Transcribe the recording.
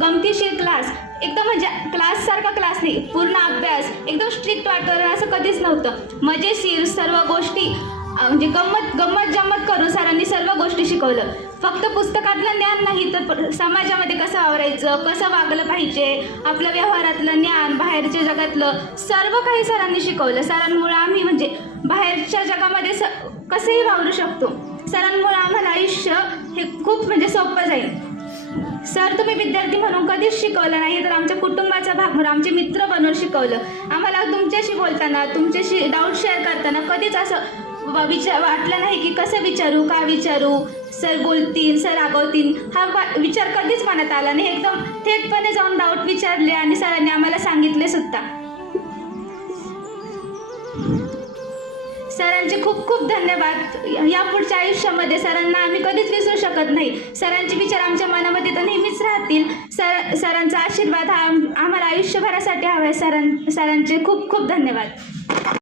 गमतीशीर क्लास, एकदम म्हणजे क्लाससारखा क्लास नाही, पूर्ण अभ्यास, एकदम स्ट्रिक्ट वातावरण असं कधीच नव्हतं. मजेशीर सर्व गोष्टी म्हणजे गंमत जम्मत करून सरांनी सर्व गोष्टी शिकवलं. फक्त पुस्तकातलं ज्ञान नाही तर समाजामध्ये कसं वावरायचं, कसं वागलं पाहिजे, आपलं व्यवहारातलं ज्ञान, बाहेरच्या जगातलं सर्व काही सरांनी शिकवलं. सरांमुळे आम्ही म्हणजे बाहेरच्या जगामध्ये कसंही वावरू शकतो. सरांमुळे आम्हाला आयुष्य हे खूप म्हणजे सोपं जाईल. सर तुम्ही विद्यार्थी म्हणून कधीच शिकवलं नाही, तर आमच्या कुटुंबाचा भाग म्हणून आमचे मित्र बनवून शिकवलं. आम्हाला तुमच्याशी बोलताना, तुमच्याशी डाऊट शेअर करताना कधीच असं वाटलं नाही की कसं विचारू, का विचारू, सर बोलतील, सर रागवतील, हा विचार कधीच मनात आला नाही. एकदम थेटपणे जाऊन डाऊट विचारले आणि सरांनी आम्हाला सांगितले सुद्धा. सरांचे खूप खूप धन्यवाद. या पुढच्या आयुष्यामध्ये सरांना आम्ही कधीच विसरू शकत नाही. सरांचे विचार आमच्या मनामध्ये तर नेहमीच राहतील. सरांचा आशीर्वाद हा आम्हाला आयुष्यभरासाठी हवा आहे. सरांचे खूप खूप धन्यवाद.